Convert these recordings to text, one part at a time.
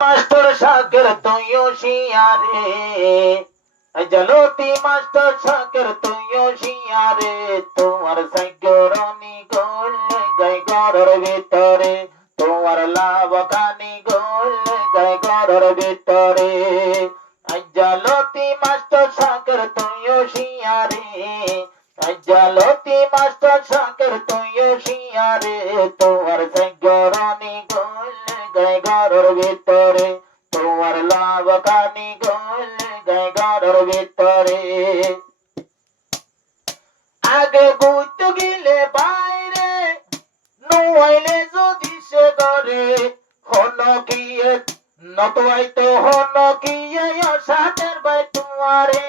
Master শাকের তুইও শিয়ারে জলতি master শাকের তুইও শিয়ারে তোমার সাইগরনি গোল গাই গড়র ভিতরে তোমার লাভ কানি গোল গাই গড়র ভিতরে জলতি মাস্টার শাকের তুইও শিয়ারে জলতি মাস্টার শাকের তুইও শিয়ারে তোমার সাইগরনি গোল গাই গড়র ভিতরে তোমার লাভ কানি গোল গাই গড়র ভিতরে আগে বুঝতে গেলে বাইরে নইলে যদি সে করে হন কি নতোয়াই তো হন কি অশাকের বাই তোমারে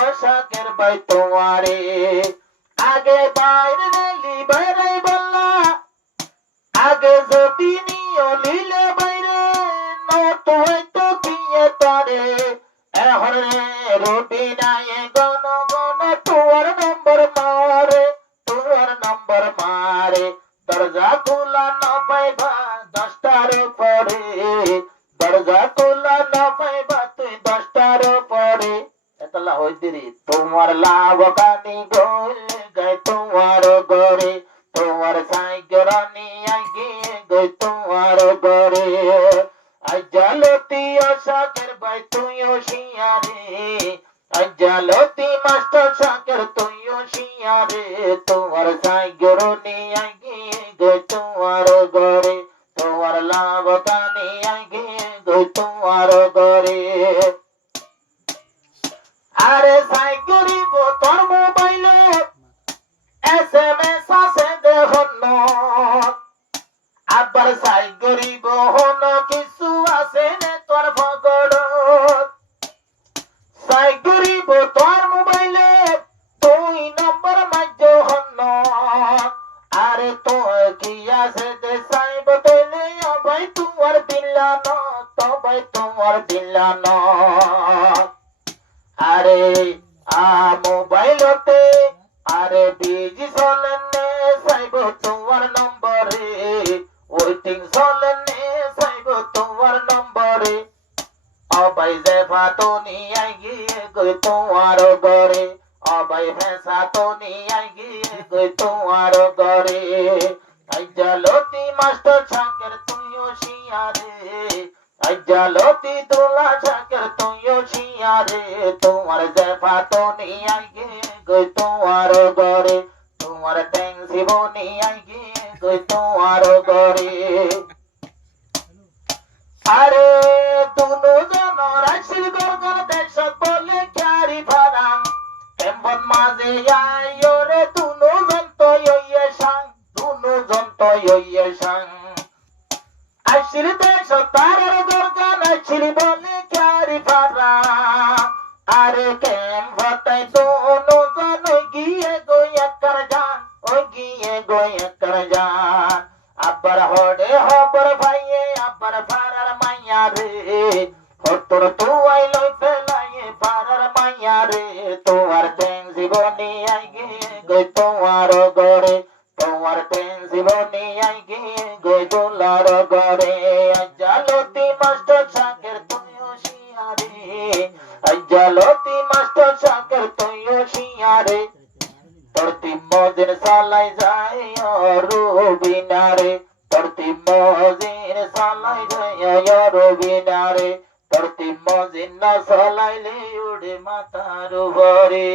অশাকের বাই তোমারে আগে বাইরে রেলি বাইরে বললা আগে যদি নিও লিলে বাইরে নতোয়াই তো কি তরে এখন রুটি নাই গণ গণ তোর নম্বর মারে দরজা খোলা না পাইবা 10টার পরে দরজা খোলা না পাইবা তুই 10টার পরে একলা হইতিরি তোমার লাভ কানি গোল গায় তোমার গরে তোমার সাইগরানি আগে গই তোমার গরে আজালতি আশাকের বাই তুইও শিয়ারে আজালতি মাস্টার শাকের তুইও শিয়ারে তোমার সাইগরনি আগে গই তোমার গরে তোমার লাভ কানি আগে গই তোমার গরে আরে সাইগরিব তোর মোবাইলে SMS আছে দেখুন আবার সাই গরিব হন কিছু আছে নে তোর ভগড় সাই গরিব তোর মোবাইলে তুই নম্বর মাঝ হন আরে তো কি আছে দে সাই বতলে ভাই তোমার দিলান তো ভাই তোমার দিলান আরে মোবাইলতে আরে বিজি চলেনে চাইব তোমার নম্বরে ওয়েটিং চলেনে চাইব তোমার নম্বরে অবাই যে ফাতনি আই গিয়ে গই তোমার ঘরে অবাই ভেসা তনি আই গিয়ে গই তোমার ঘরে আইজালতি মাস্টার শাকের তুইও শিয়ারে আইজালতি দোলা শাকের তুইও শিয়ারে তোমার যে ফাতনি আই গিয়ে গই তোমার ঘরে তোমার ট্যাং জীবনী আই গিয়ে গই তোমার ঘরে আরে দুনো জন রাশির গরগর দেশত বলে ক্যারি ফারাম এমন মাঝে আইও রে দুনো জন তো ইয়ে সাং দুনো জন তো ইয়ে সাং আশির দেশত তারার গরগর আশির বলে ক্যারি ফারাম আরে কেম ভতাই দুনো জন গিয়ে গই একর জান ও গিয়ে গই একর জান আবার হড়ে হবর ভাইয়ে আবার ফারার মাইয়া রে হতর তুই লই ফেলাইয়ে ফারার মাইয়া রে তোমার ট্যাং জীবনী আই গিয়ে গই তোমার ঘরে তোমার ট্যাং জীবনী আই গিয়ে গই দোলার ঘরে আজালতি মাস্টার শাকের তুইও শিয়ারে আজালতি মাস্টার শাকের তুইও শিয়ারে তোর তিমদিন সালাই যায় রুবিনারে তোর তিমদিন সালাই যায় রুবিনারে তোর তিমদিন না সালাইলে উড়ে মাথার উপরে।